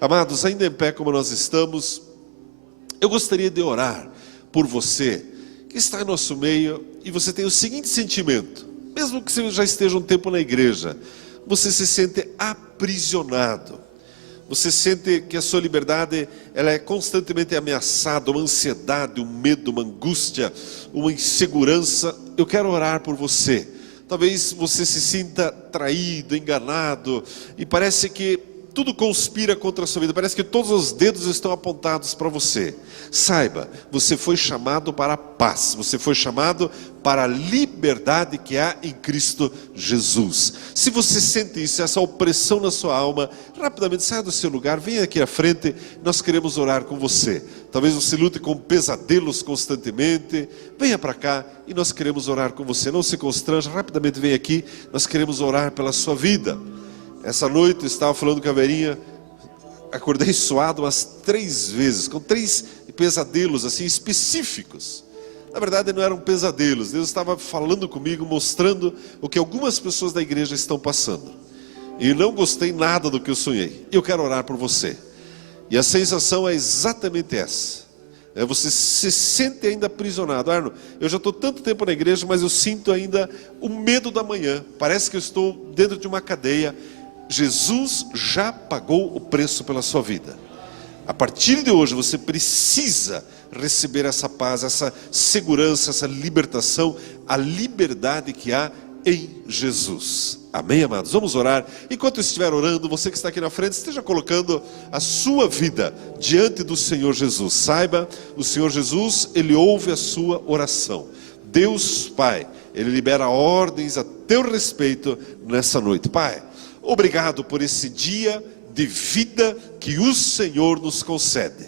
Amados, ainda em pé como nós estamos, eu gostaria de orar por você que está em nosso meio e você tem o seguinte sentimento: mesmo que você já esteja um tempo na igreja, você se sente aprisionado, você sente que a sua liberdade ela é constantemente ameaçada, uma ansiedade, um medo, uma angústia, uma insegurança. Eu quero orar por você. Talvez você se sinta traído, enganado, e parece que tudo conspira contra a sua vida, parece que todos os dedos estão apontados para você. Saiba, você foi chamado para a paz, você foi chamado para a liberdade que há em Cristo Jesus. Se você sente isso, essa opressão na sua alma, rapidamente saia do seu lugar, venha aqui à frente, nós queremos orar com você. Talvez você lute com pesadelos constantemente, venha para cá e nós queremos orar com você. Não se constranja, rapidamente venha aqui, nós queremos orar pela sua vida. Essa noite eu estava falando com a Verinha, acordei suado umas 3 vezes, com 3 pesadelos assim específicos. Na verdade não eram pesadelos, Deus estava falando comigo, mostrando o que algumas pessoas da igreja estão passando. E não gostei nada do que eu sonhei. Eu quero orar por você. E a sensação é exatamente essa. Você se sente ainda aprisionado. Arno, eu já estou tanto tempo na igreja, mas eu sinto ainda o medo da manhã. Parece que eu estou dentro de uma cadeia. Jesus já pagou o preço pela sua vida. A partir de hoje você precisa receber essa paz, essa segurança, essa libertação, a liberdade que há em Jesus. Amém, amados? Vamos orar. Enquanto eu estiver orando, você que está aqui na frente, esteja colocando a sua vida diante do Senhor Jesus. Saiba, o Senhor Jesus, Ele ouve a sua oração. Deus Pai, Ele libera ordens a teu respeito nessa noite. Pai, obrigado por esse dia de vida que o Senhor nos concede.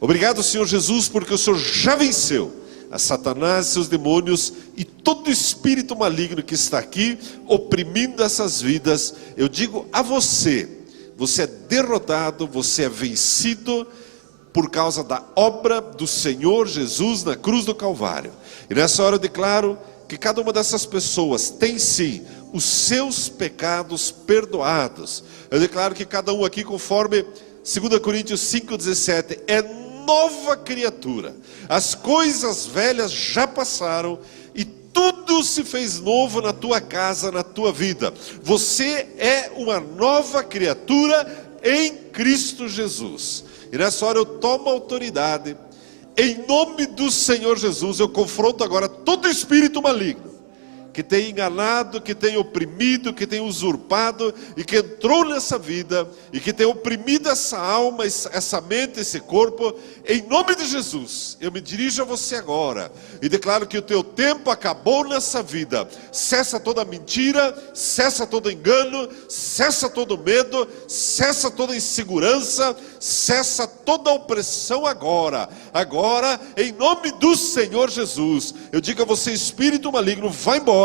Obrigado, Senhor Jesus, porque o Senhor já venceu a Satanás, seus demônios e todo espírito maligno que está aqui oprimindo essas vidas. Eu digo a você, você é derrotado, você é vencido por causa da obra do Senhor Jesus na cruz do Calvário. E nessa hora eu declaro que cada uma dessas pessoas tem sim os seus pecados perdoados. Eu declaro que cada um aqui, conforme 2 Coríntios 5,17, é nova criatura. As coisas velhas já passaram e tudo se fez novo na tua casa, na tua vida. Você é uma nova criatura em Cristo Jesus. E nessa hora eu tomo autoridade. Em nome do Senhor Jesus, eu confronto agora todo espírito maligno que tem enganado, que tem oprimido, que tem usurpado e que entrou nessa vida e que tem oprimido essa alma, essa mente, esse corpo. Em nome de Jesus, eu me dirijo a você agora e declaro que o teu tempo acabou nessa vida. Cessa toda mentira, cessa todo engano, cessa todo medo, cessa toda insegurança, cessa toda opressão agora. Agora, em nome do Senhor Jesus, eu digo a você, espírito maligno, vai embora.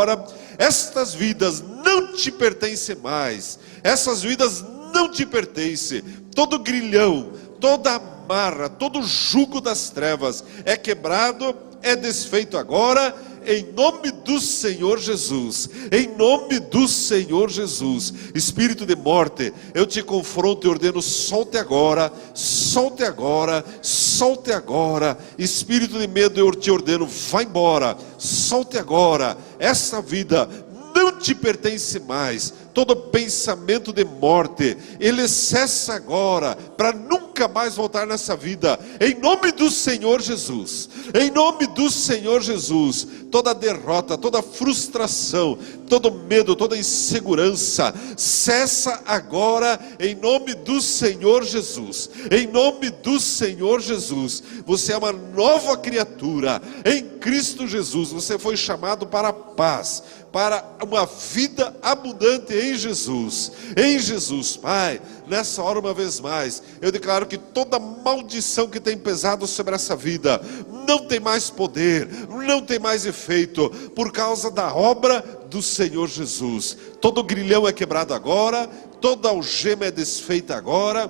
Estas vidas não te pertencem mais. Essas vidas não te pertencem. Todo grilhão, toda amarra, todo jugo das trevas é quebrado, é desfeito agora, em nome do Senhor Jesus. Em nome do Senhor Jesus. Espírito de morte, eu te confronto e ordeno, solte agora, solte agora, solte agora. Espírito de medo, eu te ordeno, vai embora, solte agora. Essa vida não te pertence mais. Todo pensamento de morte, ele cessa agora, para nunca mais voltar nessa vida, em nome do Senhor Jesus. Em nome do Senhor Jesus, toda derrota, toda frustração, todo medo, toda insegurança, cessa agora, em nome do Senhor Jesus. Em nome do Senhor Jesus, você é uma nova criatura, em Cristo Jesus, você foi chamado para a paz, para uma vida abundante em Jesus. Em Jesus, Pai, nessa hora uma vez mais, eu declaro que toda maldição que tem pesado sobre essa vida, não tem mais poder, não tem mais efeito, por causa da obra do Senhor Jesus. Todo grilhão é quebrado agora, toda algema é desfeita agora,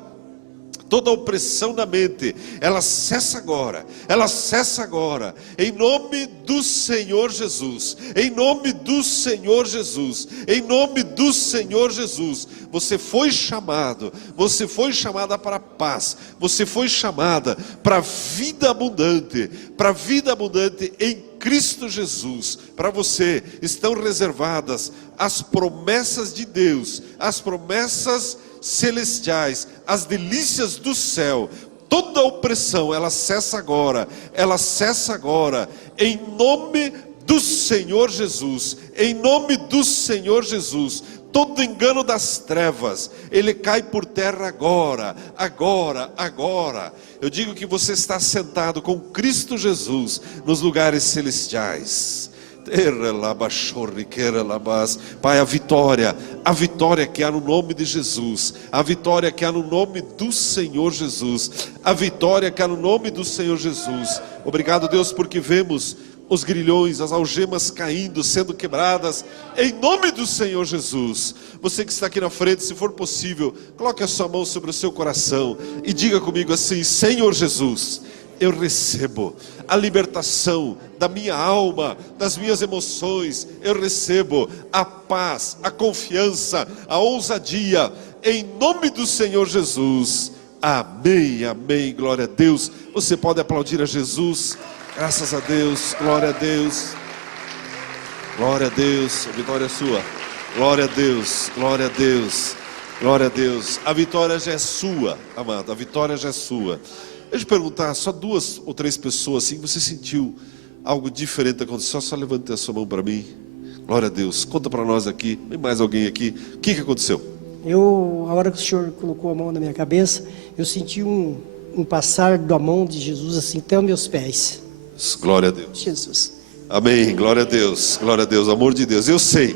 Toda opressão na mente, ela cessa agora, em nome do Senhor Jesus, em nome do Senhor Jesus, em nome do Senhor Jesus. Você foi chamada para a paz, você foi chamada para a vida abundante em Cristo Jesus. Para você estão reservadas as promessas de Deus, as promessas celestiais, as delícias do céu. Toda opressão, ela cessa agora, em nome do Senhor Jesus, em nome do Senhor Jesus. Todo engano das trevas, ele cai por terra agora. Eu digo que você está sentado com Cristo Jesus nos lugares celestiais. Pai, a vitória que há no nome de Jesus, a vitória que há no nome do Senhor Jesus, a vitória que há no nome do Senhor Jesus. Obrigado, Deus, porque vemos os grilhões, as algemas caindo, sendo quebradas, em nome do Senhor Jesus. Você que está aqui na frente, se for possível, coloque a sua mão sobre o seu coração e diga comigo assim: Senhor Jesus, eu recebo a libertação da minha alma, das minhas emoções. Eu recebo a paz, a confiança, a ousadia, em nome do Senhor Jesus. Amém, amém, glória a Deus. Você pode aplaudir a Jesus. Graças a Deus, glória a Deus. Glória a Deus, a vitória é sua. Glória a Deus, glória a Deus, glória a Deus. A vitória já é sua, amado, a vitória já é sua. Deixa eu perguntar, só 2 ou 3 pessoas assim, você sentiu algo diferente aconteceu? Só levante a sua mão para mim. Glória a Deus, conta para nós aqui. Tem mais alguém aqui? O que aconteceu? A hora que o Senhor colocou a mão na minha cabeça, eu senti um passar da mão de Jesus assim até os meus pés. Glória a Deus. Jesus. Amém, glória a Deus, amor de Deus. Eu sei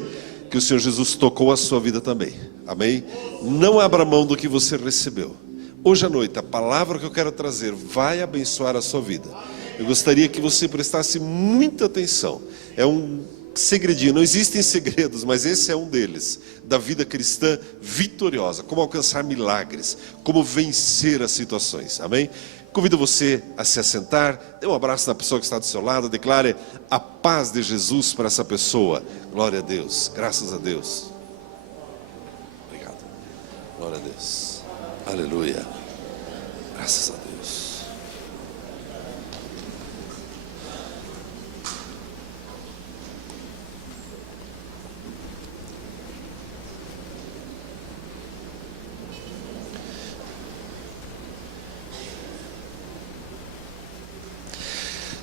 que o Senhor Jesus tocou a sua vida também. Amém? Não abra mão do que você recebeu. Hoje à noite, a palavra que eu quero trazer vai abençoar a sua vida. Eu gostaria que você prestasse muita atenção. É um segredinho, não existem segredos, mas esse é um deles, da vida cristã vitoriosa. Como alcançar milagres, como vencer as situações. Amém? Convido você a se assentar, dê um abraço na pessoa que está do seu lado, declare a paz de Jesus para essa pessoa. Glória a Deus, graças a Deus. Obrigado. Glória a Deus. Aleluia. Graças a Deus.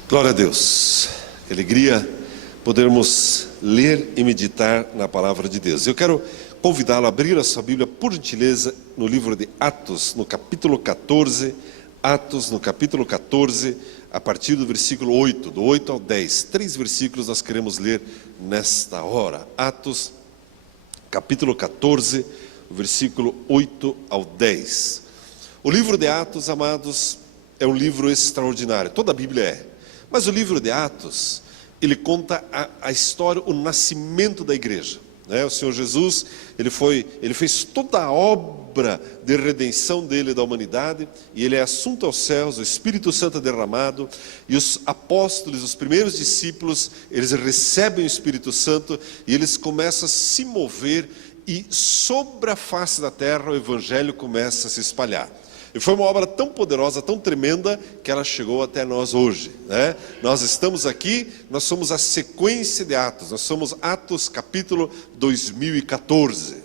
Glória a Deus. Que alegria podermos ler e meditar na palavra de Deus. Eu quero convidá-lo a abrir a sua Bíblia, por gentileza, no livro de Atos, no capítulo 14. Atos, no capítulo 14, a partir do versículo 8, do 8 ao 10. 3 versículos nós queremos ler nesta hora. Atos, capítulo 14, versículo 8 ao 10. O livro de Atos, amados, é um livro extraordinário. Toda a Bíblia é. Mas o livro de Atos, ele conta a história, o nascimento da igreja. O Senhor Jesus, ele fez toda a obra de redenção dele da humanidade, e ele é assunto aos céus, o Espírito Santo é derramado, e os apóstolos, os primeiros discípulos, eles recebem o Espírito Santo, e eles começam a se mover, e sobre a face da terra o Evangelho começa a se espalhar. E foi uma obra tão poderosa, tão tremenda, que ela chegou até nós hoje. Nós estamos aqui, nós somos a sequência de Atos, nós somos Atos capítulo 2014.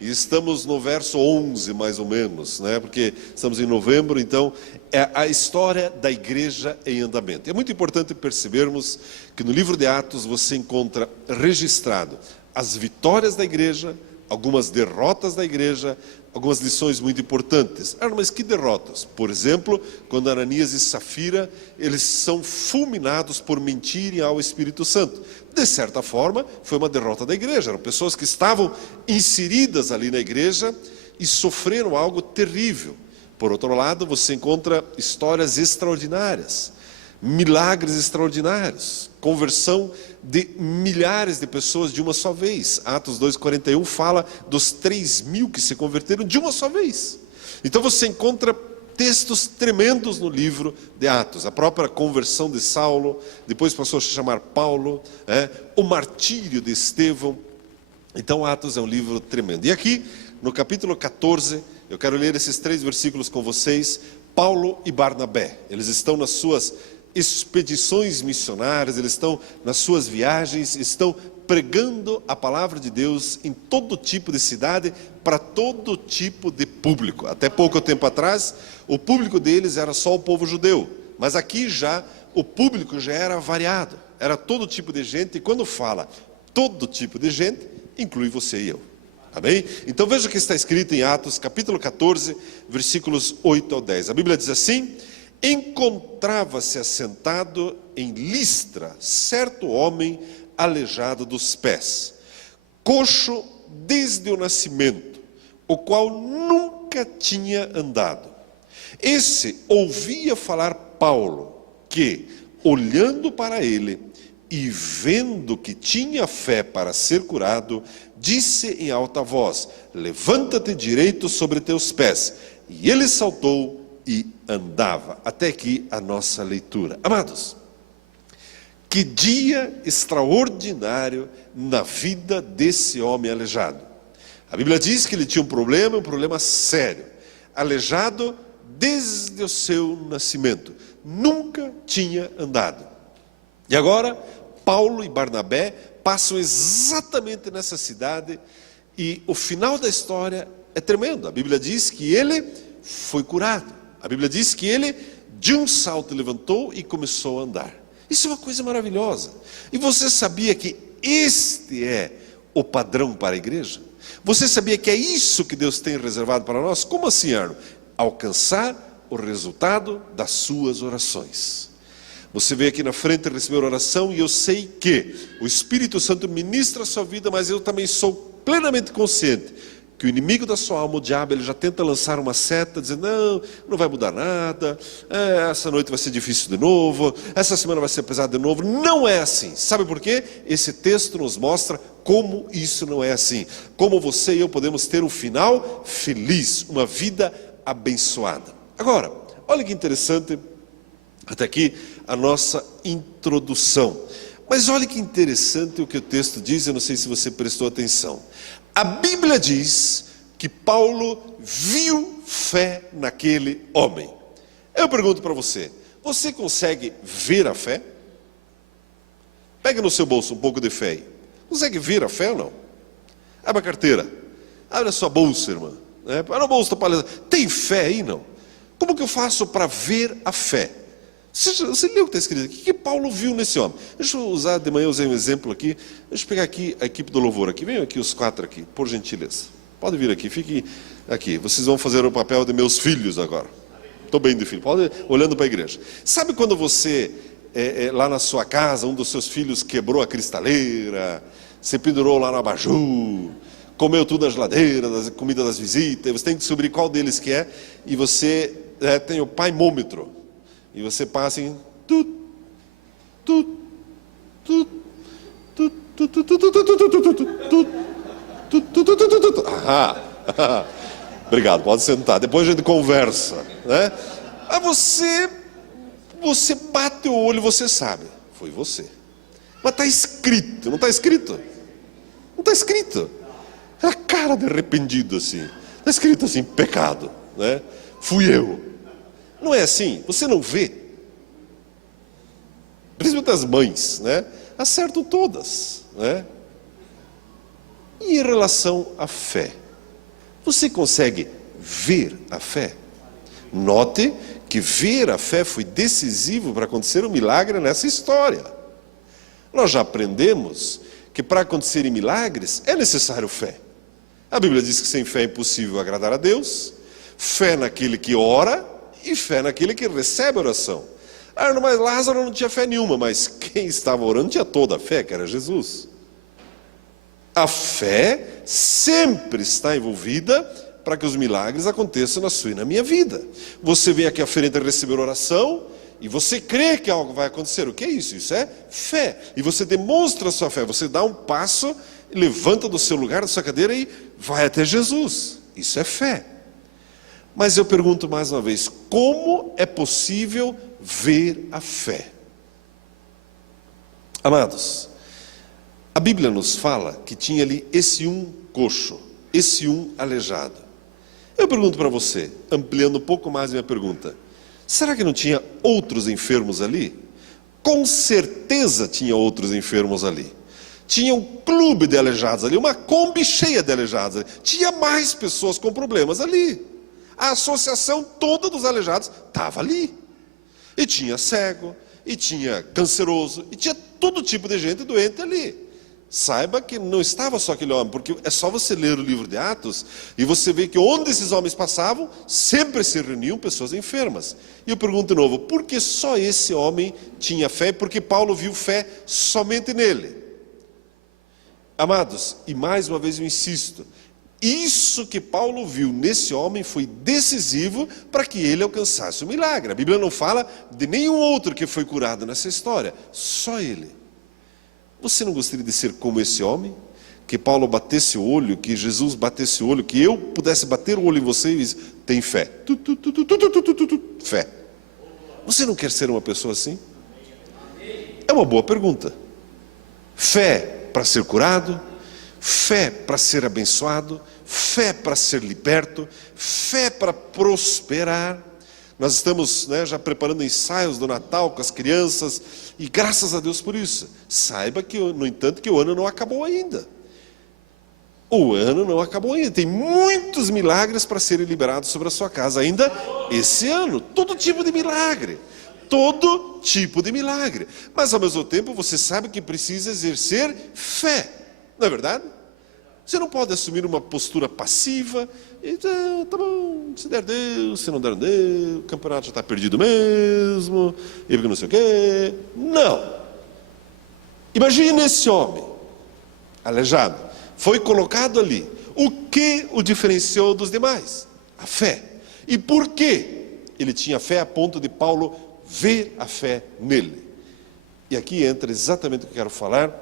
E estamos no verso 11 mais ou menos, porque estamos em novembro, então é a história da igreja em andamento. É muito importante percebermos que no livro de Atos você encontra registrado as vitórias da igreja, algumas derrotas da igreja, algumas lições muito importantes. Mas que derrotas? Por exemplo, quando Ananias e Safira, eles são fulminados por mentirem ao Espírito Santo. De certa forma, foi uma derrota da igreja. Eram pessoas que estavam inseridas ali na igreja e sofreram algo terrível. Por outro lado, você encontra histórias extraordinárias, milagres extraordinários, conversão de milhares de pessoas de uma só vez. Atos 2,41 fala dos 3.000 que se converteram de uma só vez. Então você encontra textos tremendos no livro de Atos. A própria conversão de Saulo, depois passou a se chamar Paulo, o martírio de Estevão. Então Atos é um livro tremendo. E aqui, no capítulo 14, eu quero ler esses 3 versículos com vocês. Paulo e Barnabé, eles estão nas suas expedições missionárias, eles estão nas suas viagens, estão pregando a palavra de Deus em todo tipo de cidade, para todo tipo de público. Até pouco tempo atrás, o público deles era só o povo judeu, mas aqui já o público já era variado, era todo tipo de gente, e quando fala todo tipo de gente, inclui você e eu. Amém? Então veja o que está escrito em Atos, capítulo 14, versículos 8 ao 10. A Bíblia diz assim: encontrava-se assentado em Listra certo homem aleijado dos pés, coxo desde o nascimento, o qual nunca tinha andado. Esse ouvia falar Paulo, que, olhando para ele e vendo que tinha fé para ser curado, disse em alta voz: levanta-te direito sobre teus pés. E ele saltou e andava. Até aqui a nossa leitura. Amados, que dia extraordinário na vida desse homem aleijado. A Bíblia diz que ele tinha um problema sério. Aleijado desde o seu nascimento. Nunca tinha andado. E agora, Paulo e Barnabé passam exatamente nessa cidade, e o final da história é tremendo. A Bíblia diz que ele foi curado. A Bíblia diz que ele, de um salto, levantou e começou a andar. Isso é uma coisa maravilhosa. E você sabia que este é o padrão para a igreja? Você sabia que é isso que Deus tem reservado para nós? Como assim, Arno? Alcançar o resultado das suas orações. Você veio aqui na frente receber oração, e eu sei que o Espírito Santo ministra a sua vida, mas eu também sou plenamente consciente que o inimigo da sua alma, o diabo, ele já tenta lançar uma seta, dizendo: não vai mudar nada, essa noite vai ser difícil de novo, essa semana vai ser pesada de novo. Não é assim. Sabe por quê? Esse texto nos mostra como isso não é assim. Como você e eu podemos ter um final feliz, uma vida abençoada. Agora, olha que interessante, até aqui a nossa introdução. Mas olha que interessante o que o texto diz, eu não sei se você prestou atenção. A Bíblia diz que Paulo viu fé naquele homem. Eu pergunto para você: você consegue ver a fé? Pega no seu bolso um pouco de fé aí. Consegue ver a fé ou não? Abre a carteira. Abre a sua bolsa, irmã. Abre a bolsa, tem fé aí, não? Como que eu faço para ver a fé? Você leu o que está escrito aqui? O que Paulo viu nesse homem? Deixa eu usar, de manhã eu usei um exemplo aqui. Deixa eu pegar aqui a equipe do louvor aqui. Venham aqui os 4 aqui, por gentileza. Pode vir aqui, fique aqui. Vocês vão fazer o papel de meus filhos agora. Estou bem de filho, pode ir olhando para a igreja. Sabe quando você, lá na sua casa, um dos seus filhos quebrou a cristaleira, você pendurou lá no abajur, comeu tudo na geladeira, da comida das visitas, você tem que descobrir qual deles que é, e você tem o paimômetro. E você passa em obrigado, pode sentar. Depois a gente conversa, né? Aí você bate o olho e você sabe, foi você. Mas está escrito, não está escrito? Não está escrito. É a cara de arrependido assim. Está escrito assim, pecado, né? Fui eu. Não é assim? Você não vê? Principalmente as mães, né? Acertam todas, né? E em relação à fé, você consegue ver a fé? Note que ver a fé foi decisivo para acontecer um milagre nessa história. Nós já aprendemos que para acontecerem milagres é necessário fé. A Bíblia diz que sem fé é impossível agradar a Deus. Fé naquele que ora e fé naquele que recebe a oração. Mas Lázaro não tinha fé nenhuma, mas quem estava orando tinha toda a fé, que era Jesus. A fé sempre está envolvida para que os milagres aconteçam na sua e na minha vida. Você vem aqui à frente receber oração e você crê que algo vai acontecer. O que é isso? Isso é fé. E você demonstra a sua fé, você dá um passo, levanta do seu lugar, da sua cadeira e vai até Jesus. Isso é fé. Mas eu pergunto mais uma vez, como é possível ver a fé? Amados, a Bíblia nos fala que tinha ali esse um coxo, esse um aleijado. Eu pergunto para você, ampliando um pouco mais a minha pergunta, será que não tinha outros enfermos ali? Com certeza tinha outros enfermos ali. Tinha um clube de aleijados ali, uma Kombi cheia de aleijados ali. Tinha mais pessoas com problemas ali. A associação toda dos aleijados estava ali. E tinha cego, e tinha canceroso, e tinha todo tipo de gente doente ali. Saiba que não estava só aquele homem, porque é só você ler o livro de Atos e você vê que onde esses homens passavam, sempre se reuniam pessoas enfermas. E eu pergunto de novo, por que só esse homem tinha fé? Porque Paulo viu fé somente nele. Amados, e mais uma vez eu insisto, isso que Paulo viu nesse homem foi decisivo para que ele alcançasse o milagre. A Bíblia não fala de nenhum outro que foi curado nessa história, só ele. Você não gostaria de ser como esse homem? Que Paulo batesse o olho, que Jesus batesse o olho, que eu pudesse bater o olho em você e dizer, tem fé. Fé. Você não quer ser uma pessoa assim? É uma boa pergunta. Fé para ser curado, fé para ser abençoado, fé para ser liberto, fé para prosperar. Nós estamos já preparando ensaios do Natal com as crianças, e graças a Deus por isso. Saiba que, no entanto, que o ano não acabou ainda. O ano não acabou ainda. Tem muitos milagres para serem liberados sobre a sua casa ainda esse ano. Todo tipo de milagre. Todo tipo de milagre. Mas ao mesmo tempo você sabe que precisa exercer fé. Não é verdade? Você não pode assumir uma postura passiva e tá bom, se der Deus, se não der Deus, o campeonato já está perdido mesmo, e não sei o quê. Não. Imagine esse homem, aleijado, foi colocado ali. O que o diferenciou dos demais? A fé. E por quê? Ele tinha fé a ponto de Paulo ver a fé nele. E aqui entra exatamente o que eu quero falar.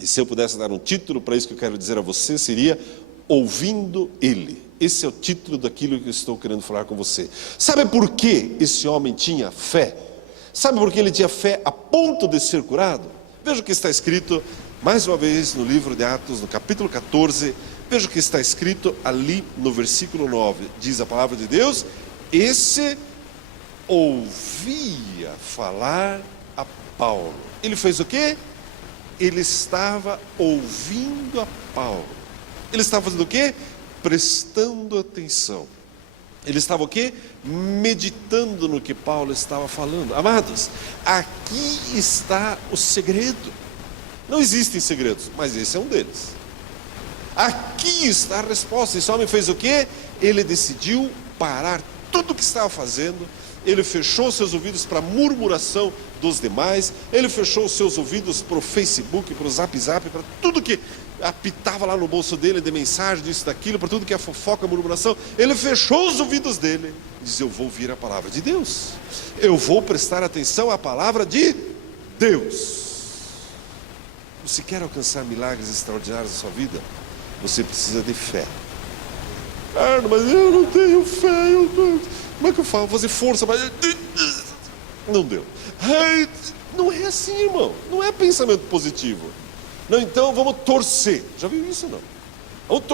E se eu pudesse dar um título para isso que eu quero dizer a você, seria ouvindo ele. Esse é o título daquilo que eu estou querendo falar com você. Sabe por que esse homem tinha fé? Sabe por que ele tinha fé a ponto de ser curado? Veja o que está escrito, mais uma vez, no livro de Atos, no capítulo 14. Veja o que está escrito ali no versículo 9. Diz a palavra de Deus, esse ouvia falar a Paulo. Ele fez o quê? Ele estava ouvindo a Paulo. Ele estava fazendo o quê? Prestando atenção. Ele estava o quê? Meditando no que Paulo estava falando. Amados, aqui está o segredo. Não existem segredos, mas esse é um deles. Aqui está a resposta. Esse homem fez o quê? Ele decidiu parar tudo o que estava fazendo. Ele fechou seus ouvidos para a murmuração dos demais. Ele fechou os seus ouvidos para o Facebook, para o Zap, para tudo que apitava lá no bolso dele, de mensagem, disso, daquilo, para tudo que é fofoca, murmuração. Ele fechou os ouvidos dele e diz, eu vou ouvir a palavra de Deus. Eu vou prestar atenção à palavra de Deus. Você quer alcançar milagres extraordinários na sua vida? Você precisa de fé. Ah, mas eu não tenho fé. Como é que eu falo? Vou fazer força, mas não deu. Não é assim, irmão. Não é pensamento positivo. Não, então vamos torcer. Já viu isso, não? Vamos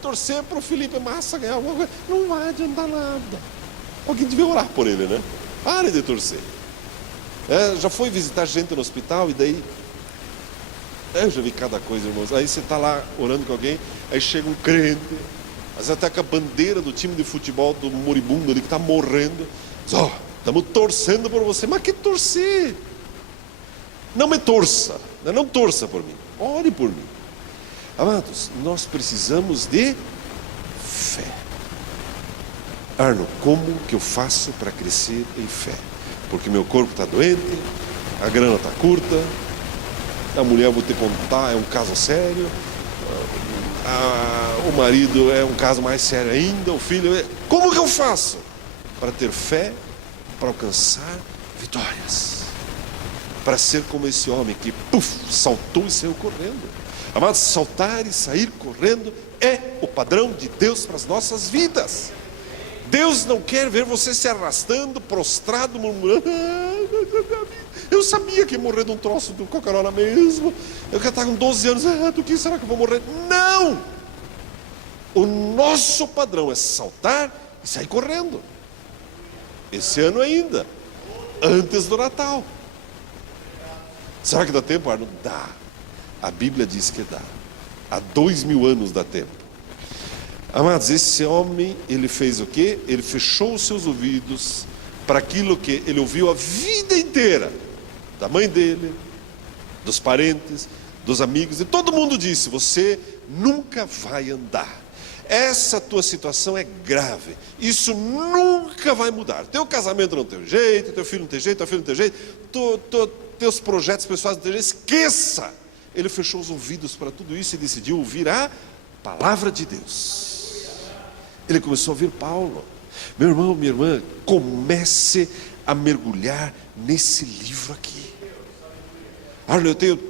torcer para o Felipe Massa ganhar alguma coisa. Não vai adiantar nada. Alguém devia orar por ele, né? Pare de torcer. Já foi visitar gente no hospital e daí... eu já vi cada coisa, irmãos. Aí você está lá orando com alguém, aí chega um crente, mas até com a bandeira do time de futebol do moribundo ali que está morrendo. Diz, estamos torcendo por você. Mas que torcer? Não me torça, não torça por mim, ore por mim. Amados, nós precisamos de fé. Arno, como que eu faço para crescer em fé? Porque meu corpo está doente, a grana está curta, a mulher, vou te contar, é um caso sério, o marido é um caso mais sério ainda, o filho... Como que eu faço para ter fé, para alcançar vitórias? Para ser como esse homem que saltou e saiu correndo. Amados, saltar e sair correndo é o padrão de Deus para as nossas vidas. Deus não quer ver você se arrastando, prostrado, murmurando. Eu sabia que ia morrer de um troço do cocarola mesmo. Eu quero estar com 12 anos. Do que será que eu vou morrer? Não! O nosso padrão é saltar e sair correndo. Esse ano ainda, antes do Natal. Será que dá tempo, Arno? Dá. A Bíblia diz que dá. Há 2000 anos dá tempo. Amados, esse homem, ele fez o quê? Ele fechou os seus ouvidos para aquilo que ele ouviu a vida inteira, da mãe dele, dos parentes, dos amigos, e todo mundo disse: você nunca vai andar. Essa tua situação é grave, isso nunca vai mudar. Teu casamento não tem jeito, teu filho não tem jeito, tua filha não tem jeito, teus projetos pessoais não tem jeito, esqueça. Ele fechou os ouvidos para tudo isso e decidiu ouvir a palavra de Deus. Ele começou a ouvir Paulo. Meu irmão, minha irmã, comece a mergulhar nesse livro aqui. Olha, eu tenho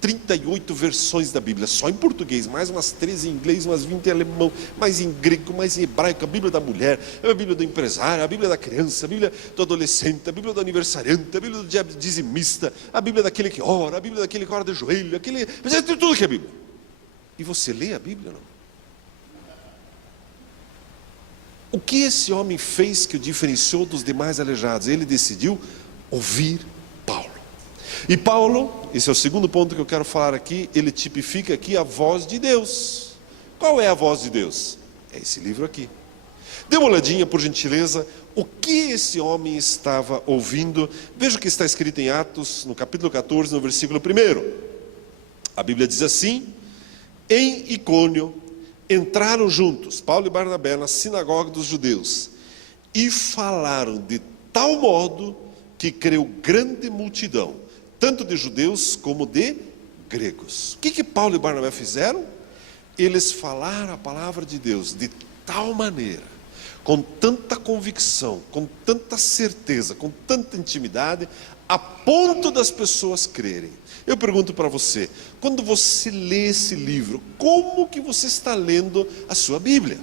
38 versões da Bíblia, só em português, mais umas 13 em inglês, umas 20 em alemão, mais em grego, mais em hebraico, a Bíblia da mulher, a Bíblia do empresário, a Bíblia da criança, a Bíblia do adolescente, a Bíblia do aniversariante, a Bíblia do dizimista, a Bíblia daquele que ora, a Bíblia daquele que ora de joelho, mas tem tudo que é Bíblia. E você lê a Bíblia, não? O que esse homem fez que o diferenciou dos demais aleijados? Ele decidiu ouvir Paulo. E Paulo, esse é o segundo ponto que eu quero falar aqui, ele tipifica aqui a voz de Deus. Qual é a voz de Deus? É esse livro aqui. Dê uma olhadinha, por gentileza, o que esse homem estava ouvindo. Veja o que está escrito em Atos, no capítulo 14, no versículo 1. A Bíblia diz assim: em Icônio entraram juntos, Paulo e Barnabé, na sinagoga dos judeus, e falaram de tal modo que creu grande multidão, tanto de judeus como de gregos. O que Paulo e Barnabé fizeram? Eles falaram a palavra de Deus de tal maneira, com tanta convicção, com tanta certeza, com tanta intimidade, a ponto das pessoas crerem. Eu pergunto para você, quando você lê esse livro, como que você está lendo a sua Bíblia?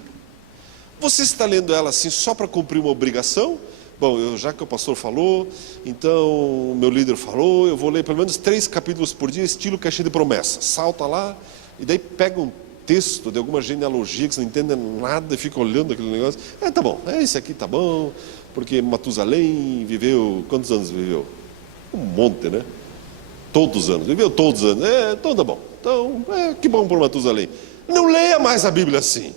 Você está lendo ela assim só para cumprir uma obrigação? Bom, já que o pastor falou, então o meu líder falou, eu vou ler pelo menos 3 capítulos por dia, estilo caixinha de promessa. Salta lá, e daí pega um texto de alguma genealogia que você não entende nada e fica olhando aquele negócio. Tá bom, esse aqui tá bom, porque Matusalém viveu, quantos anos viveu? Um monte, né? Todos os anos, viveu todos os anos. Então tá bom. Então, que bom por Matusalém. Não leia mais a Bíblia assim.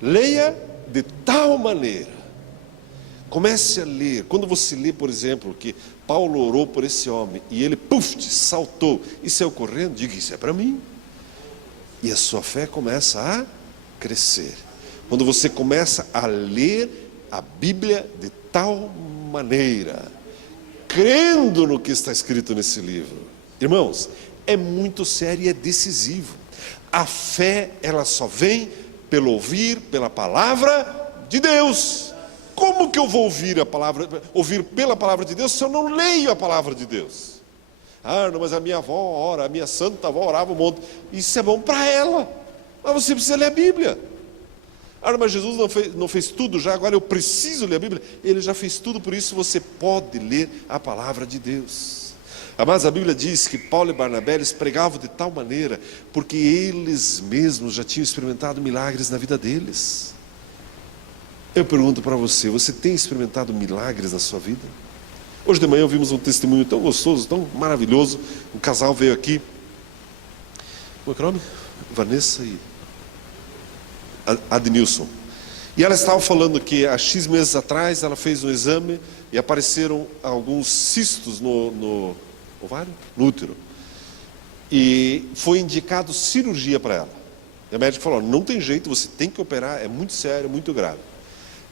Leia de tal maneira. Comece a ler. Quando você lê, por exemplo, que Paulo orou por esse homem e ele, saltou e saiu correndo, diga: isso é para mim. E a sua fé começa a crescer. Quando você começa a ler a Bíblia de tal maneira, crendo no que está escrito nesse livro. Irmãos, é muito sério e é decisivo. A fé, ela só vem pelo ouvir, pela palavra de Deus. Como que eu vou ouvir pela palavra de Deus se eu não leio a palavra de Deus? Não, mas a minha avó ora, a minha santa avó orava um monte. Isso é bom para ela, mas você precisa ler a Bíblia. Mas Jesus não fez tudo já, agora eu preciso ler a Bíblia. Ele já fez tudo, por isso você pode ler a palavra de Deus. Mas a Bíblia diz que Paulo e Barnabé, eles pregavam de tal maneira, porque eles mesmos já tinham experimentado milagres na vida deles. Eu pergunto para você, você tem experimentado milagres na sua vida? Hoje de manhã ouvimos um testemunho tão gostoso, tão maravilhoso. Um casal veio aqui. Como é que é o nome? Vanessa e Adnilson. E ela estava falando que há X meses atrás ela fez um exame e apareceram alguns cistos no ovário, no útero. E foi indicado cirurgia para ela. E a médica falou: não tem jeito, você tem que operar, é muito sério, muito grave.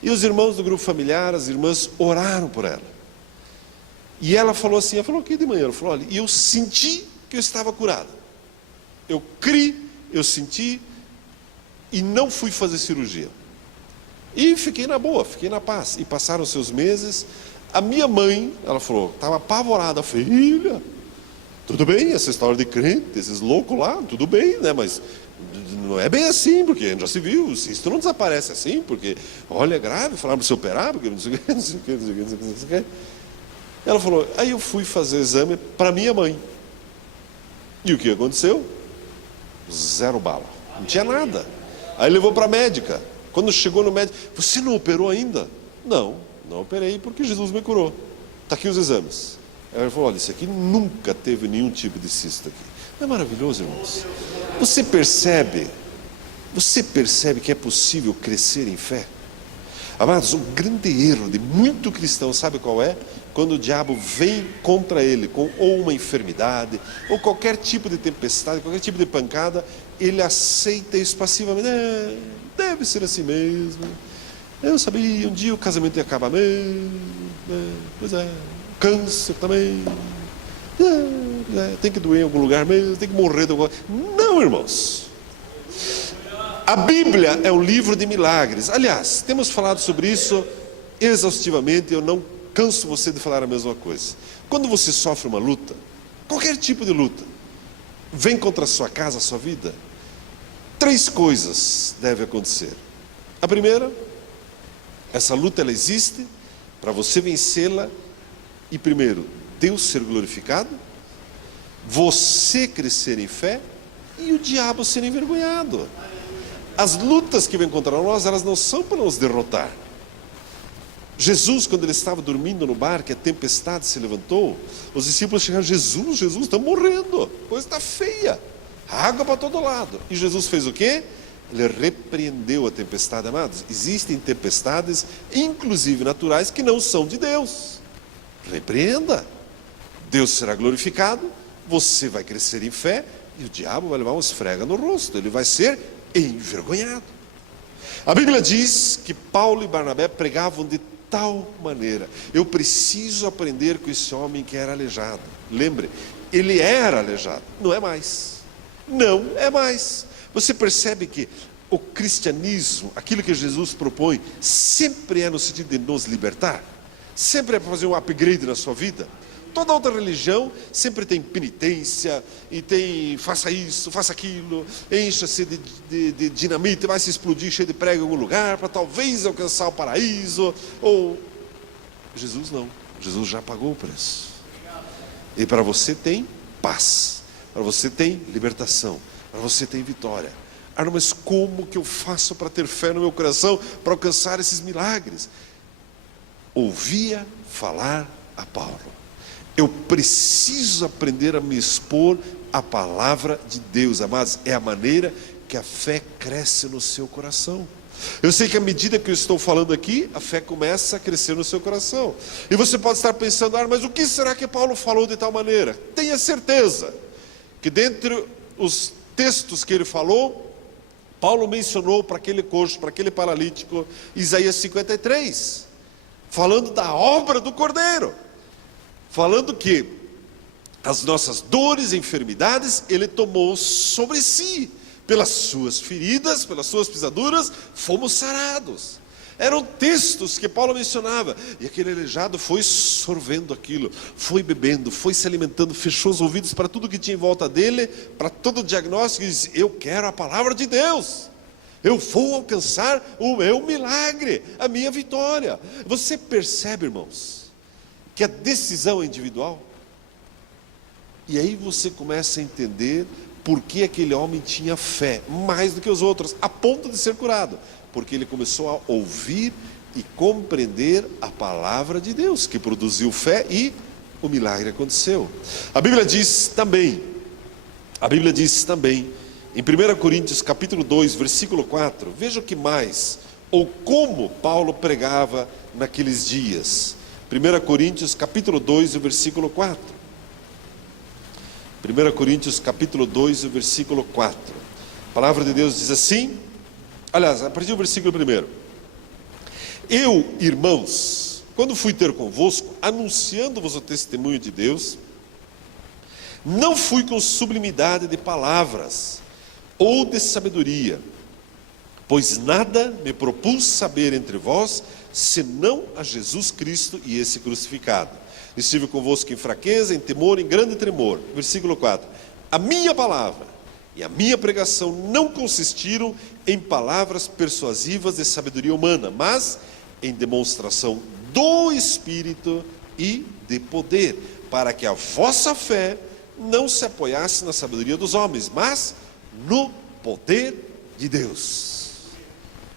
E os irmãos do grupo familiar, as irmãs, oraram por ela. E ela falou assim, ela falou aqui de manhã, ela falou: olha, e eu senti que eu estava curada. Eu criei, eu senti, e não fui fazer cirurgia. E fiquei na boa, fiquei na paz. E passaram seus meses. A minha mãe, ela falou, estava apavorada. Filha, tudo bem, essa história de crente, esses loucos lá, tudo bem, né? Mas Não é bem assim, porque já se viu, o cisto não desaparece assim, porque, olha, é grave, falaram para você operar, porque não sei o que, não sei o que, não sei o que, não sei o que, não sei o que. Ela falou, aí eu fui fazer exame para minha mãe. E o que aconteceu? 0 bala, não tinha nada. Aí levou para a médica. Quando chegou no médico, você não operou ainda? Não operei porque Jesus me curou. Está aqui os exames. Ela falou, olha, isso aqui nunca teve nenhum tipo de cisto aqui. Não é maravilhoso, irmãos? Você percebe que é possível crescer em fé? Amados, um grande erro de muito cristão, sabe qual é? Quando o diabo vem contra ele com ou uma enfermidade, ou qualquer tipo de tempestade, qualquer tipo de pancada, ele aceita isso passivamente. Deve ser assim mesmo. Eu sabia, um dia o casamento ia acabar mesmo. Pois é, câncer também. Tem que doer em algum lugar mesmo, tem que morrer de algum lugar. Não, irmãos. A Bíblia é um livro de milagres. Aliás, temos falado sobre isso exaustivamente, eu não canso você de falar a mesma coisa. Quando você sofre uma luta, qualquer tipo de luta, vem contra a sua casa, a sua vida, 3 coisas devem acontecer. A primeira, essa luta ela existe para você vencê-la e primeiro, Deus ser glorificado, você crescer em fé e o diabo ser envergonhado. As lutas que vêm contra nós, elas não são para nos derrotar. Jesus, quando ele estava dormindo no barco, a tempestade se levantou, os discípulos chegaram, Jesus, está morrendo, a coisa está feia, água para todo lado. E Jesus fez o quê? Ele repreendeu a tempestade. Amados, existem tempestades, inclusive naturais, que não são de Deus. Repreenda, Deus será glorificado, você vai crescer em fé, e o diabo vai levar uma esfrega no rosto, ele vai ser envergonhado. A Bíblia diz que Paulo e Barnabé pregavam de tal maneira. Eu preciso aprender com esse homem que era aleijado. Lembre, ele era aleijado, não é mais. Não é mais. Você percebe que o cristianismo, aquilo que Jesus propõe, sempre é no sentido de nos libertar, sempre é para fazer um upgrade na sua vida. Toda outra religião sempre tem penitência, e tem faça isso, faça aquilo, encha-se de dinamite, vai se explodir cheio de prego em algum lugar, para talvez alcançar o paraíso. Ou Jesus não, Jesus já pagou o preço. E para você tem paz, para você tem libertação, para você tem vitória. Ah, mas como que eu faço para ter fé no meu coração, para alcançar esses milagres? Ouvia falar a Paulo. Eu preciso aprender a me expor à palavra de Deus, amados. É a maneira que a fé cresce no seu coração. Eu sei que à medida que eu estou falando aqui, a fé começa a crescer no seu coração. E você pode estar pensando, mas o que será que Paulo falou de tal maneira? Tenha certeza que dentre os textos que ele falou, Paulo mencionou para aquele coxo, para aquele paralítico, Isaías 53, falando da obra do Cordeiro. Falando que as nossas dores e enfermidades, ele tomou sobre si. Pelas suas feridas, pelas suas pisaduras, fomos sarados. Eram textos que Paulo mencionava. E aquele aleijado foi sorvendo aquilo, foi bebendo, foi se alimentando, fechou os ouvidos para tudo que tinha em volta dele, para todo o diagnóstico, e disse, eu quero a palavra de Deus. Eu vou alcançar o meu milagre, a minha vitória. Você percebe, irmãos, que a decisão é individual? E aí você começa a entender por que aquele homem tinha fé, mais do que os outros, a ponto de ser curado. Porque ele começou a ouvir e compreender a palavra de Deus, que produziu fé e o milagre aconteceu. A Bíblia diz também, em 1 Coríntios capítulo 2, versículo 4, veja o que mais, ou como Paulo pregava naqueles dias. 1 Coríntios capítulo 2, o versículo 4. 1 Coríntios capítulo 2, o versículo 4. A palavra de Deus diz assim, aliás, a partir do versículo 1. Eu, irmãos, quando fui ter convosco, anunciando-vos o testemunho de Deus, não fui com sublimidade de palavras, ou de sabedoria, pois nada me propus saber entre vós, senão a Jesus Cristo e esse crucificado. Estive convosco em fraqueza, em temor, em grande tremor. Versículo 4. A minha palavra e a minha pregação não consistiram em palavras persuasivas de sabedoria humana, mas em demonstração do Espírito e de poder, para que a vossa fé não se apoiasse na sabedoria dos homens, mas no poder de Deus.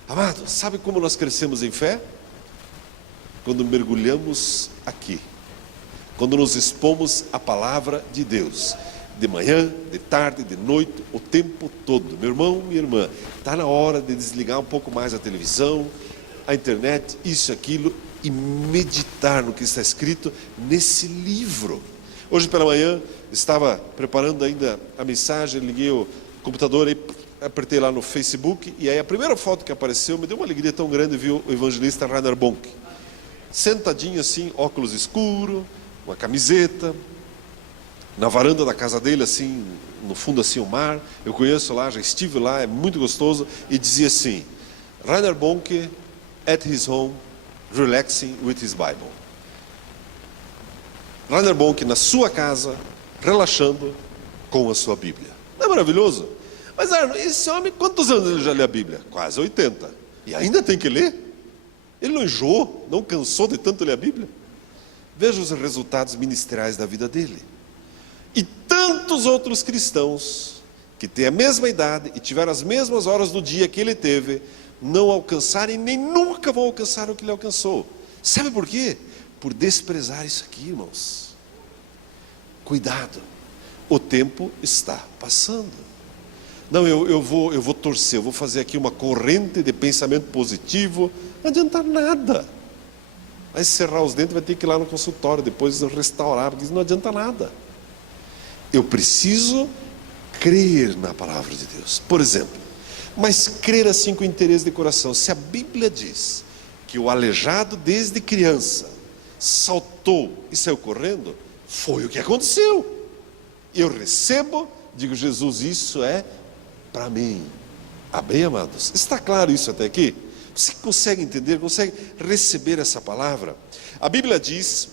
Amados, sabe como nós crescemos em fé? Quando mergulhamos aqui, quando nos expomos à palavra de Deus, de manhã, de tarde, de noite, o tempo todo. Meu irmão, minha irmã, está na hora de desligar um pouco mais a televisão, a internet, isso e aquilo, e meditar no que está escrito nesse livro. Hoje pela manhã, estava preparando ainda a mensagem, liguei o computador e apertei lá no Facebook, e aí a primeira foto que apareceu me deu uma alegria tão grande, viu o evangelista Rainer Bonk, sentadinho assim, óculos escuros, uma camiseta, na varanda da casa dele, assim, no fundo assim o mar. Eu conheço lá, já estive lá, é muito gostoso. E dizia assim: Rainer Bonke at his home, relaxing with his Bible. Rainer Bonke na sua casa, relaxando com a sua Bíblia. Não é maravilhoso? Mas esse homem, quantos anos ele já lê a Bíblia? Quase 80. E ainda tem que ler? Ele não enjoou, não cansou de tanto ler a Bíblia? Veja os resultados ministeriais da vida dele. E tantos outros cristãos que têm a mesma idade e tiveram as mesmas horas do dia que ele teve, não alcançaram e nem nunca vão alcançar o que ele alcançou. Sabe por quê? Por desprezar isso aqui, irmãos. Cuidado, o tempo está passando. Não, eu vou torcer, eu vou fazer aqui uma corrente de pensamento positivo. Não adianta nada. Vai cerrar os dentes, vai ter que ir lá no consultório, depois restaurar, porque isso não adianta nada. Eu preciso crer na palavra de Deus. Por exemplo, mas crer assim com interesse de coração. Se a Bíblia diz que o aleijado desde criança saltou e saiu correndo, foi o que aconteceu. Eu recebo, digo, Jesus, isso é para mim. Amém, amados? Está claro isso até aqui? Você consegue entender, consegue receber essa palavra? A Bíblia diz,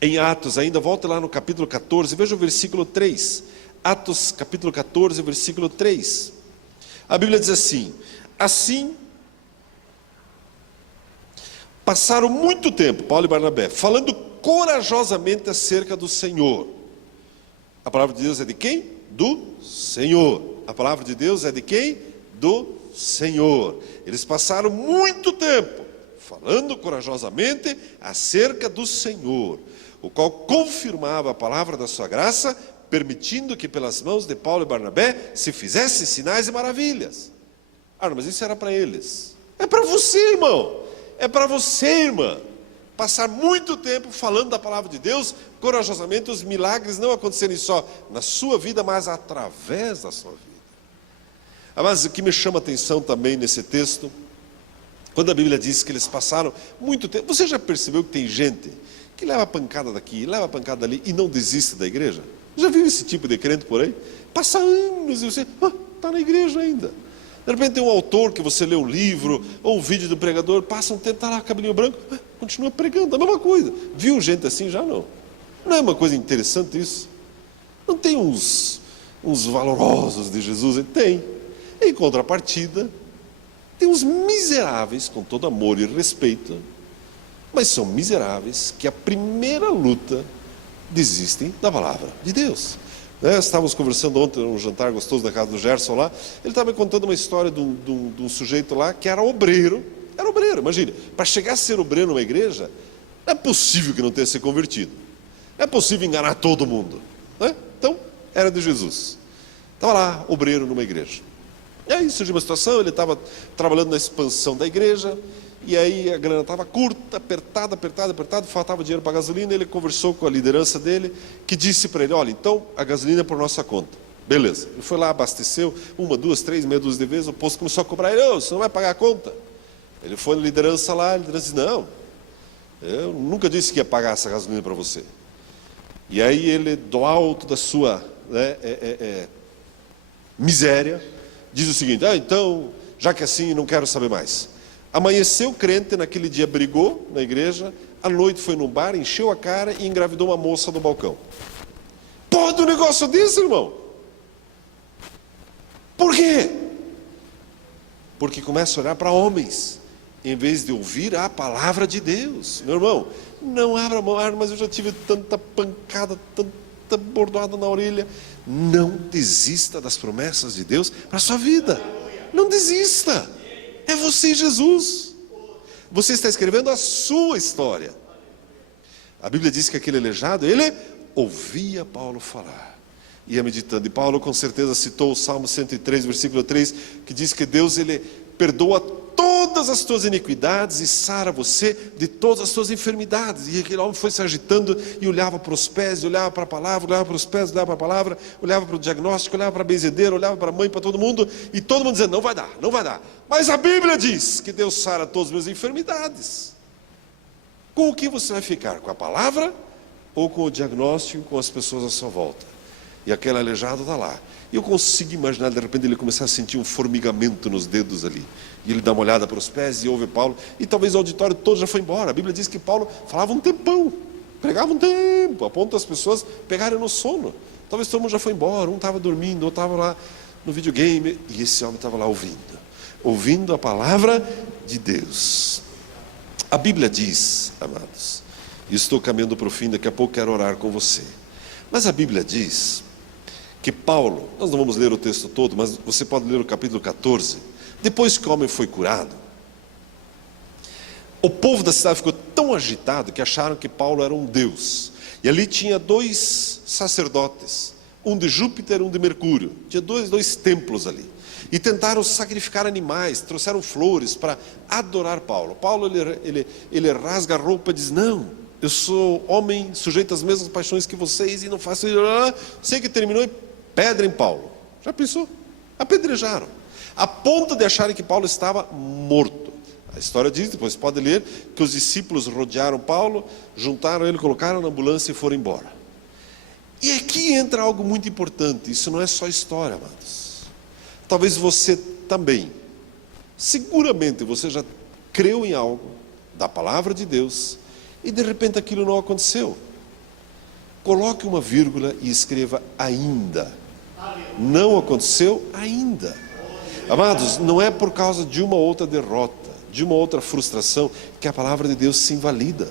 em Atos ainda, volta lá no capítulo 14, veja o versículo 3. Atos capítulo 14, versículo 3. A Bíblia diz assim, passaram muito tempo, Paulo e Barnabé, falando corajosamente acerca do Senhor. A palavra de Deus é de quem? Do Senhor. A palavra de Deus é de quem? Do Senhor. Eles passaram muito tempo falando corajosamente acerca do Senhor, o qual confirmava a palavra da sua graça, permitindo que pelas mãos de Paulo e Barnabé se fizessem sinais e maravilhas. Mas isso era para eles. É para você, irmão. É para você, irmã. Passar muito tempo falando da palavra de Deus, corajosamente, os milagres não acontecerem só na sua vida, mas através da sua vida. Mas o que me chama a atenção também nesse texto, quando a Bíblia diz que eles passaram muito tempo, você já percebeu que tem gente que leva pancada daqui, leva pancada dali e não desiste da igreja? Já viu esse tipo de crente por aí? Passa anos e você está na igreja ainda. De repente tem um autor que você lê um livro, ou um vídeo do pregador, passa um tempo, está lá, cabelinho branco, continua pregando, a mesma coisa. Viu gente assim? Já não. Não é uma coisa interessante isso? Não tem uns valorosos de Jesus? Tem. Em contrapartida, tem uns miseráveis, com todo amor e respeito, mas são miseráveis que a primeira luta desistem da palavra de Deus. Estávamos conversando ontem num jantar gostoso na casa do Gerson lá. Ele estava me contando uma história de um sujeito lá que era obreiro. Era obreiro, imagine. Para chegar a ser obreiro numa igreja, não é possível que não tenha se convertido. Não é possível enganar todo mundo. Então, era de Jesus. Estava lá, obreiro numa igreja. E aí surgiu uma situação, ele estava trabalhando na expansão da igreja, e aí a grana estava curta, apertada, faltava dinheiro para a gasolina. Ele conversou com a liderança dele, que disse para ele: olha, então a gasolina é por nossa conta. Beleza. Ele foi lá, abasteceu, 1, 2, 3, meia dúzia de vezes, o posto começou a cobrar ele: você não vai pagar a conta? Ele foi na liderança lá, a liderança disse: não, eu nunca disse que ia pagar essa gasolina para você. E aí ele, do alto da sua miséria, diz o seguinte: então, já que assim, não quero saber mais. Amanheceu crente, naquele dia brigou na igreja, à noite foi no bar, encheu a cara e engravidou uma moça no balcão. Pode um negócio desse, irmão? Por quê? Porque começa a olhar para homens, em vez de ouvir a palavra de Deus. Meu irmão, não abra mão, mas eu já tive tanta pancada, tanta bordoada na orelha. Não desista das promessas de Deus para a sua vida. Não desista. É você e Jesus. Você está escrevendo a sua história. A Bíblia diz que aquele aleijado, ele ouvia Paulo falar, ia meditando. E Paulo com certeza citou o Salmo 103, versículo 3, que diz que Deus, ele perdoa todas as tuas iniquidades e sara você de todas as tuas enfermidades. E aquele homem foi se agitando e olhava para os pés, olhava para a palavra, olhava para os pés, olhava para a palavra, olhava para o diagnóstico, olhava para a benzedeira, olhava para a mãe, para todo mundo, e todo mundo dizendo, não vai dar, não vai dar. Mas a Bíblia diz que Deus sara todas as minhas enfermidades. Com o que você vai ficar? Com a palavra ou com o diagnóstico, com as pessoas à sua volta? E aquele aleijado está lá. E eu consigo imaginar, de repente, ele começar a sentir um formigamento nos dedos ali. E ele dá uma olhada para os pés e ouve Paulo. E talvez o auditório todo já foi embora. A Bíblia diz que Paulo falava um tempão, pregava um tempo, a ponto das pessoas pegarem no sono. Talvez todo mundo já foi embora, um estava dormindo, outro estava lá no videogame. E esse homem estava lá ouvindo a palavra de Deus. A Bíblia diz, amados, e estou caminhando para o fim, daqui a pouco quero orar com você. Mas a Bíblia diz que Paulo, nós não vamos ler o texto todo, mas você pode ler o capítulo 14, depois que o homem foi curado, o povo da cidade ficou tão agitado que acharam que Paulo era um deus. E ali tinha 2 sacerdotes, um de Júpiter e um de Mercúrio. Tinha dois templos ali. E tentaram sacrificar animais, trouxeram flores para adorar Paulo. Paulo, ele rasga a roupa e diz, não, eu sou homem sujeito às mesmas paixões que vocês e não faço isso. Sei que terminou e pedra em Paulo. Já pensou? Apedrejaram. A ponto de acharem que Paulo estava morto. A história diz, depois pode ler, que os discípulos rodearam Paulo, juntaram ele, colocaram na ambulância e foram embora. E aqui entra algo muito importante. Isso não é só história, amados. Talvez você também, seguramente você já creu em algo da palavra de Deus e de repente aquilo não aconteceu. Coloque uma vírgula e escreva ainda. Não aconteceu ainda. Amados, não é por causa de uma outra derrota, de uma outra frustração, que a palavra de Deus se invalida.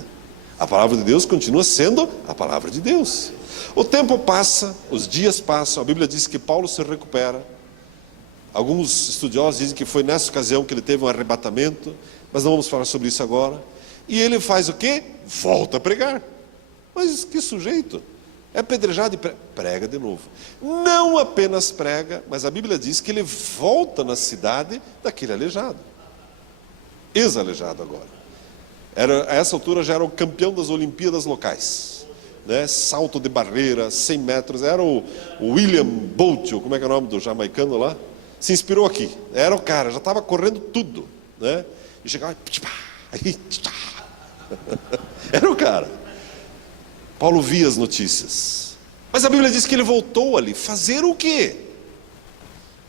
A palavra de Deus continua sendo a palavra de Deus. O tempo passa, os dias passam, a Bíblia diz que Paulo se recupera. Alguns estudiosos dizem que foi nessa ocasião que ele teve um arrebatamento, mas não vamos falar sobre isso agora. E ele faz o quê? Volta a pregar. Mas que sujeito! É apedrejado e prega de novo. Não apenas prega, mas a Bíblia diz que ele volta na cidade daquele aleijado. Ex-aleijado agora. A essa altura já era o campeão das Olimpíadas locais. Né? Salto de barreira, 100 metros. Era o William Bolt, como é que é o nome do jamaicano lá? Se inspirou aqui, era o cara, já estava correndo tudo, né? E chegava aí, era o cara. Paulo via as notícias, mas a Bíblia diz que ele voltou ali, fazer o quê?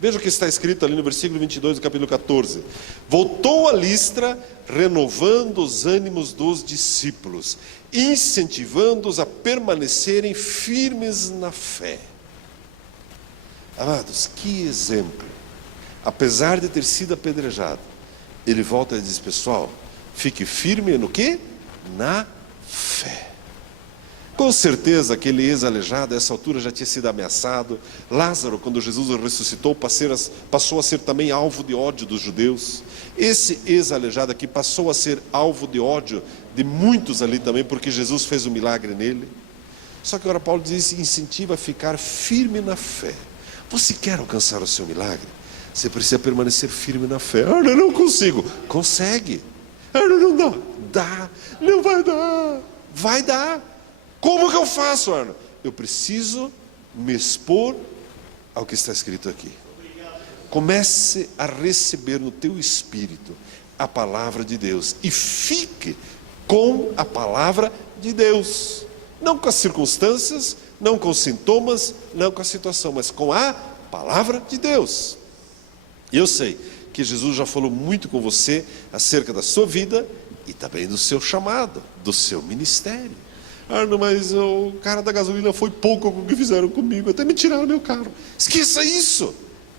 Veja o que está escrito ali no versículo 22 do capítulo 14. Voltou a Listra, renovando os ânimos dos discípulos, incentivando-os a permanecerem firmes na fé. Amados, que exemplo. Apesar de ter sido apedrejado, ele volta e diz, pessoal, fique firme no quê? Na fé. Com certeza aquele ex-aleijado a essa altura já tinha sido ameaçado. Lázaro, quando Jesus o ressuscitou, passou a ser também alvo de ódio dos judeus. Esse ex-aleijado aqui passou a ser alvo de ódio de muitos ali também, porque Jesus fez um milagre nele. Só que agora Paulo diz, incentiva a ficar firme na fé. Você quer alcançar o seu milagre? Você precisa permanecer firme na fé. Eu não consigo. Consegue. Não dá. Dá. Não vai dar. Vai dar. Como que eu faço, Arno? Eu preciso me expor ao que está escrito aqui. Comece a receber no teu espírito a palavra de Deus. E fique com a palavra de Deus. Não com as circunstâncias, não com os sintomas, não com a situação, mas com a palavra de Deus. Eu sei que Jesus já falou muito com você acerca da sua vida e também do seu chamado, do seu ministério. Arno, mas o cara da gasolina foi pouco com o que fizeram comigo, até me tiraram meu carro. Esqueça isso.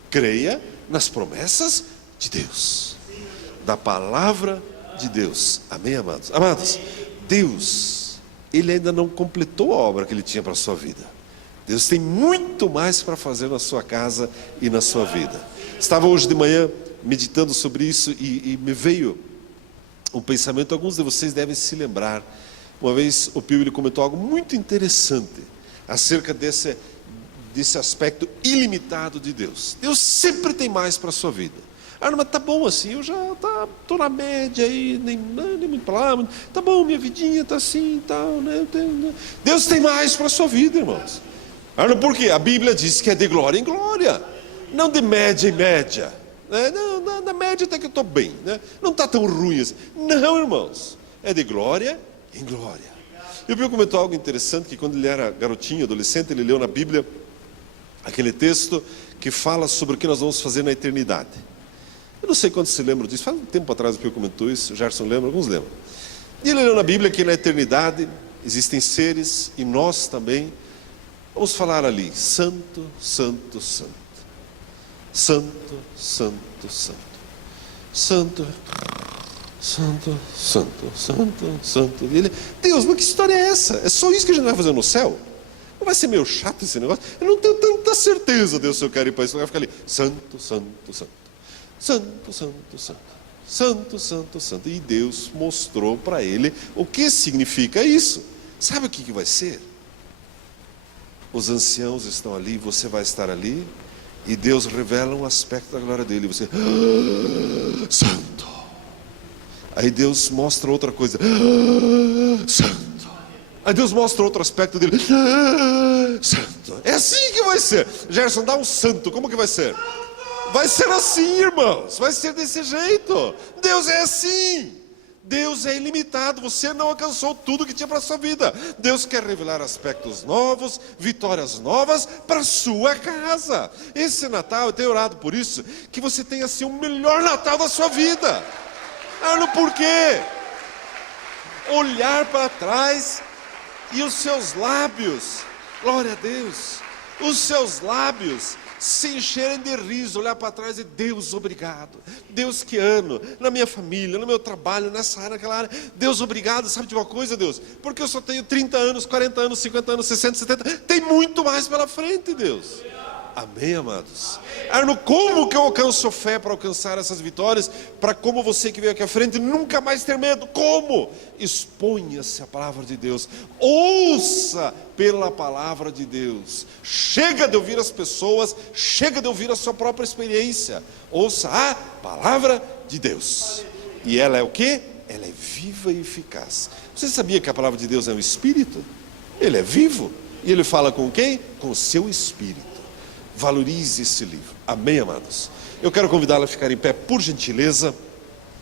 Creia nas promessas de Deus, da palavra de Deus. Amém, amados? Amados, Deus, Ele ainda não completou a obra que Ele tinha para a sua vida. Deus tem muito mais para fazer na sua casa e na sua vida. Estava hoje de manhã meditando sobre isso e me veio um pensamento. Alguns de vocês devem se lembrar. Uma vez o Pio ele comentou algo muito interessante acerca desse aspecto ilimitado de Deus. Deus sempre tem mais para a sua vida. Ah, não, mas tá bom assim, eu já estou na média aí, nem muito para lá, tá bom, minha vidinha está assim e tal, né? Deus tem mais para a sua vida, irmãos. Ah, não, por quê? A Bíblia diz que é de glória em glória, não de média em média. Né? Não, na média até que eu estou bem, né? Não está tão ruim assim. Não, irmãos, é de glória em glória. E o Pio comentou algo interessante, que quando ele era garotinho, adolescente, ele leu na Bíblia aquele texto que fala sobre o que nós vamos fazer na eternidade. Eu não sei quantos se lembram disso, faz um tempo atrás o Pio comentou isso, o Gerson lembra, alguns lembram. E ele leu na Bíblia que na eternidade existem seres, e nós também, vamos falar ali, santo, santo, santo. Santo, santo, santo. Santo, santo, santo, santo, santo. E ele, Deus, mas que história é essa? É só isso que a gente vai fazer no céu? Não vai ser meio chato esse negócio? Eu não tenho tanta certeza, Deus, se eu quero ir para isso. Vai ficar ali, santo, santo, santo. Santo, santo, santo. Santo, santo, santo. E Deus mostrou para ele o que significa isso. Sabe o que vai ser? Os anciãos estão ali, você vai estar ali, e Deus revela um aspecto da glória dele, e você, santo. Aí Deus mostra outra coisa, santo. Aí Deus mostra outro aspecto dele, santo. É assim que vai ser. Gerson, dá um santo, como que vai ser? Vai ser assim, irmãos, vai ser desse jeito. Deus é assim. Deus é ilimitado, você não alcançou tudo que tinha para a sua vida. Deus quer revelar aspectos novos, vitórias novas para a sua casa. Esse Natal, eu tenho orado por isso, que você tenha assim o melhor Natal da sua vida. Ah, no porquê? Olhar para trás e os seus lábios, glória a Deus, os seus lábios se encherem de riso, olhar para trás e Deus, obrigado. Deus, que ano, na minha família, no meu trabalho, nessa área, naquela área. Deus, obrigado, sabe de uma coisa, Deus? Porque eu só tenho 30 anos, 40 anos, 50 anos, 60, 70. Tem muito mais pela frente, Deus. Amém, amados? Arno, como que eu alcanço fé para alcançar essas vitórias? Para como você que veio aqui à frente nunca mais ter medo? Como? Exponha-se à palavra de Deus. Ouça pela palavra de Deus. Chega de ouvir as pessoas, chega de ouvir a sua própria experiência. Ouça a palavra de Deus. E ela é o quê? Ela é viva e eficaz. Você sabia que a palavra de Deus é um espírito? Ele é vivo. E ele fala com quem? Com o seu espírito. Valorize esse livro. Amém, amados? Eu quero convidá-la a ficar em pé, por gentileza.